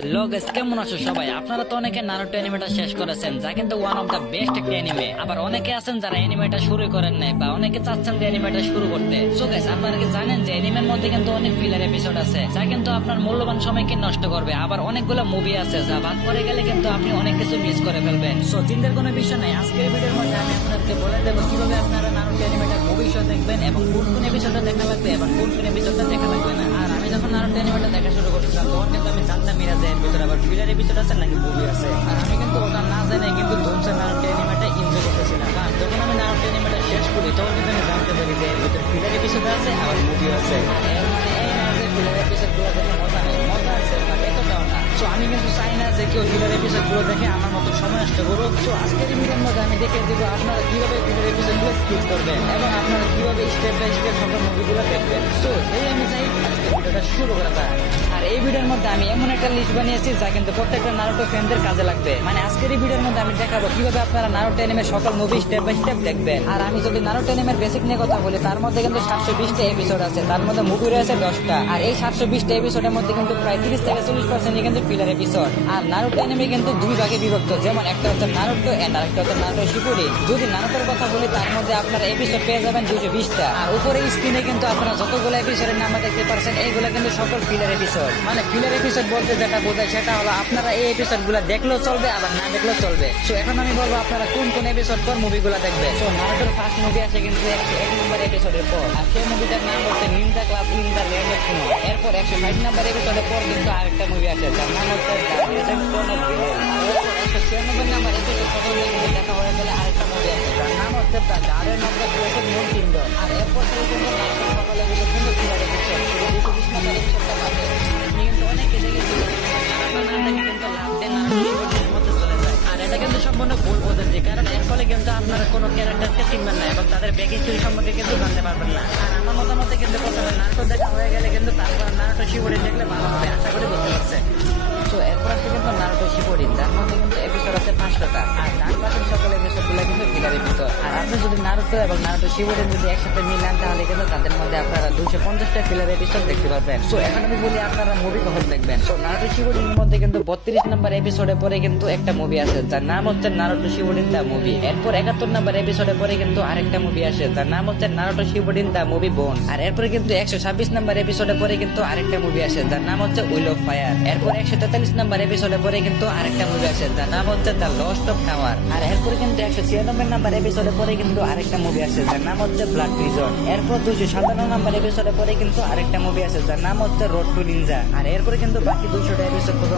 Hello guys, কেমন আছো সবাই? আপনারা তো অনেকে নারুটো অ্যানিমেটা শেষ করেছেন, যা কিন্তু ওয়ান অফ দা বেস্ট একটা অ্যানিমে। আবার অনেকে আছেন যারা অ্যানিমেটা শুরু করেন নাই, বা অনেকে চাচ্ছেন যে অ্যানিমেটা শুরু করতে। সো গাইস, আপনারা কি জানেন যে অ্যানিমের মধ্যে কিন্তু অনেক ফিলার এপিসোড আছে, যা কিন্তু আপনার মূল্যবান সময়কে নষ্ট করবে। আবার অনেকগুলো মুভি আছে যা বাদ পড়ে গেলে কিন্তু আপনি অনেক কিছু মিস করে ফেলবেন। সো চিন্তার কোনো বিষয় নাই, আজকের ভিডিওর মধ্যে আমি আপনাদেরকে বলে দেবো কিভাবে আপনারা নারুটো অ্যানিমেটা ভবিষ্যৎ দেখবেন, এবং কোন কোন এপিসোডটা দেখা লাগবে এবং কোন কোন এপিসোডটা দেখা লাগবে না। আর আমি যখন নারুটো অ্যানিমেটা দেখা শুরু করছিলাম, তখন কিন্তু আমি জানতাম মিরাজের ভিতরে আবার ফিলার এপিসোড আছে নাকি মুভি আছে। আর আমি কিন্তু ওটা না জানি কিন্তু ধুমসে নারুটো অ্যানিমেটা এনজয় করতেছিলাম। কারণ যখন আমি নারুটো অ্যানিমেটা শেষ করি, তখন কিন্তু আমি জানতে পারি যে এর ভিতরে ফিলার এপিসোড আছে আবার মুভি আছে। আর এর মানে এই না যে ফিলার এপিসোড গুলো দেখে মজা নেই, মজা আছে বাট এতটাও না। সো আমি কিন্তু চাই না যে কেউ ফিলার এপিসোড গুলো দেখে আমার মতো সময় নষ্ট করুক। সো আজকের ভিডিওর মধ্যে আমি দেখে দিব আপনারা কিভাবে ফিলার এপিসোড গুলো স্কিপ করবেন এবং আপনারা কিভাবে স্টেপ বাই স্টেপ সকল মুভিগুলো দেখবেন। সো এই আমি চাই আজকে ভিডিওটা শুরু করা যাক। আর এই ভিডিওর মধ্যে আমি এমন একটা লিস্ট বানিয়েছি যা কিন্তু প্রত্যেকটা নারুটো ফ্যানদের কাজে লাগবে। মানে আজকের এই ভিডিওর মধ্যে আমি দেখাবো কিভাবে আপনারা নারুটো অ্যানিমের সকল মুভি স্টেপ বাই স্টেপ দেখবেন। আর আমি যদি নারুটো অ্যানিমের বেসিক নিয়ে কথা বলি, তার মধ্যে কিন্তু 720টা এপিসোড আছে, তার মধ্যে মুভি রয়েছে 10টা। আর এই 720টা এপিসোডের মধ্যে কিন্তু প্রায় 30 থেকে 40% কিন্তু ফিলার এপিসোড। আর নারুটো অ্যানিমে কিন্তু দুই ভাগে বিভক্ত, যেমন একটা হচ্ছে নারুটো এন্ড আরেকটা হচ্ছে নারুটো শিপুডেন। যদি নারুটোর কথা বলি, তার মধ্যে আপনারা এপিসোড পেয়ে যাবেন 220টা। আর উপরে স্ক্রিনে কিন্তু আপনারা যতগুলো এপিসোডের নাম্বার দেখতে পাচ্ছেন, এইগুলো কিন্তু সকল ফিলার এপিসোড। মানে ফিলার এপিসোড বলতে যেটা বোঝায় সেটা হলো আপনারা এই এপিসোড গুলা দেখলেও চলবে আবার না দেখলেও চলবে। সো এখন আমি বলবো আপনারা কোন কোন এপিসোড পর মুভিগুলো দেখবেন। সো নারুটোর ফার্স্ট মুভি আছে কিন্তু 101 নম্বর এপিসোডের পর, আর সেই মুভিটার নাম হচ্ছে Ninja class in the land of snow. এরপর 105 নম্বর এপিসোডের পর কিন্তু আরেকটা মুভি আছে যার নাম হচ্ছে দ্য লেজেন্ড অফ বিহেল। এরপর 196 নম্বর এপিসোডের সকল কিন্তু দেখা হয়ে গেলে আরেকটা মুভি আছে যার নাম হচ্ছে the garden of the crescent moon kingdom. আর এরপর থেকে কিন্তু নারুটোর সকল এপিসোড কিন্তু ফিলার এপিসোড। শুধু 220 নম্বর এপিসোডটা পাবে। আমি কিন্তু অনেকে দেখেছি নারুটো না দেখে কিন্তু লাভ দেন নারুটোর মধ্যে চলে যায়। আর এটা কিন্তু সম্পূর্ণ ভুল পদ্ধতি, কারণ এর ফলে কিন্তু আপনারা কোনো ক্যারেক্টারকে চিনবেন না এবং তাদের ব্যাক হিস্ট্রি সম্পর্কে কিন্তু জানতে পারবেন না। আর আমার মতামতে কিন্তু প্রথমে নারুটো দেখা হয়ে গেলে কিন্তু তারপর নারুটো শিপুডেন দেখলে ভালো হবে, আশা করি বুঝতে পারছে। সো এরপর আছে কিন্তু নারুটো শিপুডেন, যার মধ্যে কিন্তু এপিসোড আছে 500টা। আর ডান পাশের সকল এপিসোড গুলো কিন্তু ফিলার এপিসোড। আর আপনি যদি নারুটো এবং নারুটো শিপুডেন যদি একসাথে মিলান, তাহলে কিন্তু তাদের মধ্যে আপনারা 250টা ফিলার এপিসোড দেখতে পারবেন। সো এখন আমি বলি আপনারা মুভি কখন দেখবেন। সো নারুটো শিপুডেনের মধ্যে কিন্তু 32 নম্বর এপিসোডে পরে কিন্তু একটা মুভি আছে যার নাম হচ্ছে নারুটো শিপুডেন দ্য মুভি। এরপর 71 নম্বর এপিসোডে পরে কিন্তু আরেকটা মুভি আসে যার নাম হচ্ছে নারুটো শিপুডেন দ্য মুভি বোন। আর এরপরে কিন্তু 126 নম্বর এপিসোডে পরে কিন্তু আরেকটা মুভি আসে যার নাম হচ্ছে উইল অফ ফায়ার। এরপর 143 নম্বর এপিসোডে পরে কিন্তু আরেকটা মুভি আসে যার নাম হচ্ছে দ্য লস্ট অফ টাওয়ার। আর এরপরে কিন্তু 196 নম্বর এপিসোডে পরে কিন্তু আরেকটা মুভি আসে যার নাম হচ্ছে ব্লাড প্রিজন। এরপর 257 নম্বর এপিসোডে পরে কিন্তু আরেকটা মুভি আসে যার নাম হচ্ছে রোড টু নিনজা। আর এরপরে কিন্তু বাকি 200টা এপিসোড